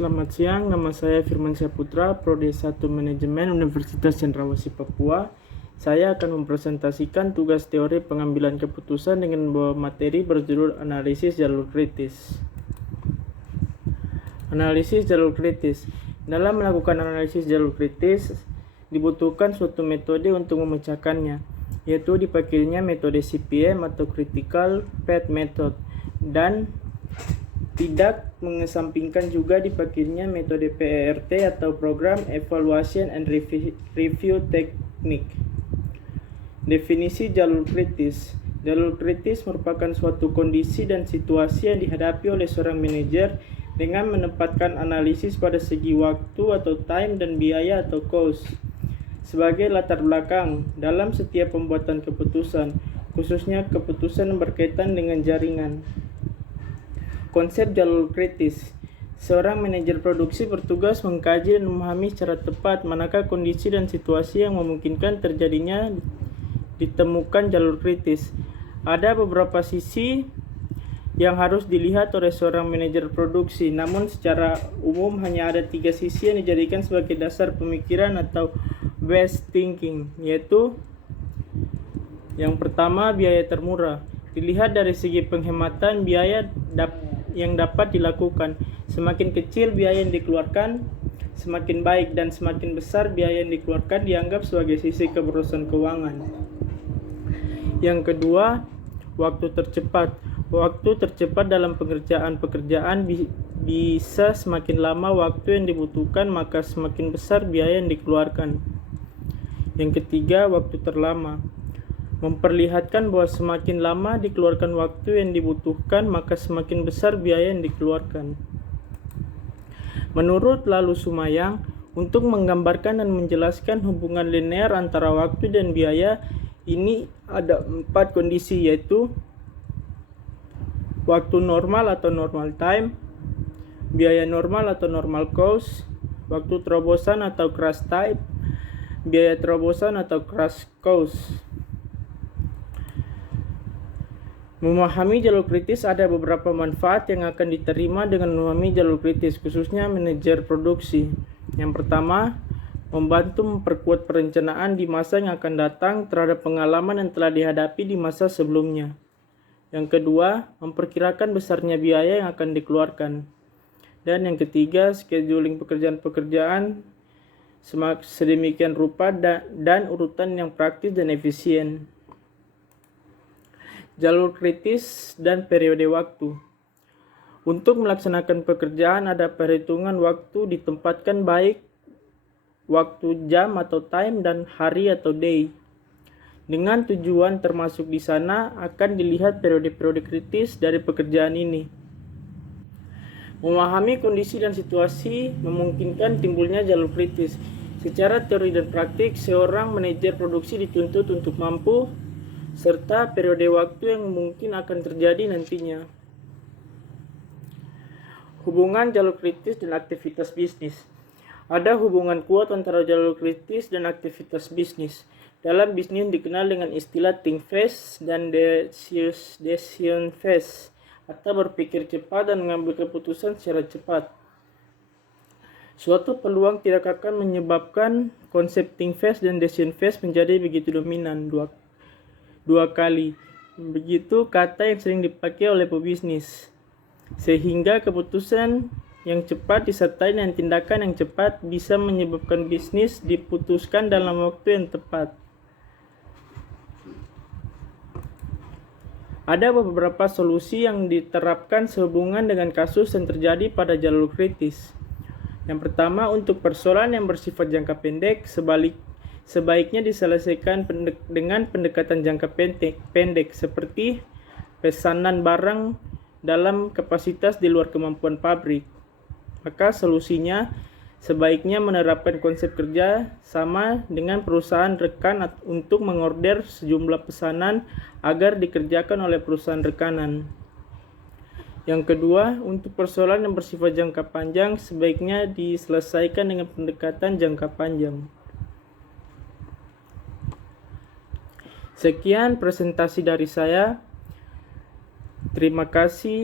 Selamat siang, nama saya Firman Syahputra, Prodi S1 Manajemen Universitas Cendrawasih Papua. Saya akan mempresentasikan tugas teori pengambilan keputusan dengan membawa materi berjudul Analisis Jalur Kritis. Analisis jalur kritis. Dalam melakukan analisis jalur kritis, dibutuhkan suatu metode untuk memecahkannya, yaitu dipakainya metode CPM atau Critical Path Method, dan tidak mengesampingkan juga dipakainya metode PERT atau Program Evaluation and Review Technique. Definisi jalur kritis. Jalur kritis merupakan suatu kondisi dan situasi yang dihadapi oleh seorang manajer dengan menempatkan analisis pada segi waktu atau time dan biaya atau cost sebagai latar belakang dalam setiap pembuatan keputusan, khususnya keputusan yang berkaitan dengan jaringan. Konsep jalur kritis. Seorang manajer produksi bertugas mengkaji dan memahami secara tepat manakah kondisi dan situasi yang memungkinkan terjadinya ditemukan jalur kritis. Ada beberapa sisi yang harus dilihat oleh seorang manajer produksi, namun secara umum hanya ada 3 sisi yang dijadikan sebagai dasar pemikiran atau base thinking, yaitu yang pertama, biaya termurah. Dilihat dari segi penghematan biaya yang dapat dilakukan. Semakin kecil biaya yang dikeluarkan, semakin baik, dan semakin besar biaya yang dikeluarkan dianggap sebagai sisi keberosan keuangan. Yang kedua, waktu tercepat. Waktu tercepat dalam pekerjaan bisa semakin lama waktu yang dibutuhkan, maka semakin besar biaya yang dikeluarkan. Yang ketiga, waktu terlama. Memperlihatkan bahwa semakin lama dikeluarkan waktu yang dibutuhkan, maka semakin besar biaya yang dikeluarkan. Menurut Lalu Sumayang, untuk menggambarkan dan menjelaskan hubungan linear antara waktu dan biaya, ini ada 4 kondisi, yaitu waktu normal atau normal time, biaya normal atau normal cost, waktu terobosan atau crash time, biaya terobosan atau crash cost. Memahami jalur kritis, ada beberapa manfaat yang akan diterima dengan memahami jalur kritis, khususnya manajer produksi. Yang pertama, membantu memperkuat perencanaan di masa yang akan datang terhadap pengalaman yang telah dihadapi di masa sebelumnya. Yang kedua, memperkirakan besarnya biaya yang akan dikeluarkan. Dan yang ketiga, scheduling pekerjaan-pekerjaan sedemikian rupa dan urutan yang praktis dan efisien. Jalur kritis dan periode waktu. Untuk melaksanakan pekerjaan ada perhitungan waktu ditempatkan, baik waktu jam atau time dan hari atau day. Dengan tujuan termasuk di sana akan dilihat periode-periode kritis dari pekerjaan ini. Memahami kondisi dan situasi memungkinkan timbulnya jalur kritis. Secara teori dan praktik, seorang manajer produksi dituntut untuk mampu serta periode waktu yang mungkin akan terjadi nantinya. Hubungan jalur kritis dan aktivitas bisnis. Ada hubungan kuat antara jalur kritis dan aktivitas bisnis. Dalam bisnis dikenal dengan istilah think fast dan decision fast, atau berpikir cepat dan mengambil keputusan secara cepat. Suatu peluang tidak akan menyebabkan konsep think fast dan decision fast menjadi begitu dominan dua kali. Begitu kata yang sering dipakai oleh pebisnis, sehingga keputusan yang cepat disertai dengan tindakan yang cepat bisa menyebabkan bisnis diputuskan dalam waktu yang tepat. Ada beberapa solusi yang diterapkan sehubungan dengan kasus yang terjadi pada jalur kritis. Yang pertama, untuk persoalan yang bersifat jangka pendek, sebaiknya diselesaikan dengan pendekatan jangka pendek seperti pesanan barang dalam kapasitas di luar kemampuan pabrik. Maka solusinya sebaiknya menerapkan konsep kerja sama dengan perusahaan rekan untuk mengorder sejumlah pesanan agar dikerjakan oleh perusahaan rekanan. Yang kedua, untuk persoalan yang bersifat jangka panjang sebaiknya diselesaikan dengan pendekatan jangka panjang. Sekian presentasi dari saya. Terima kasih.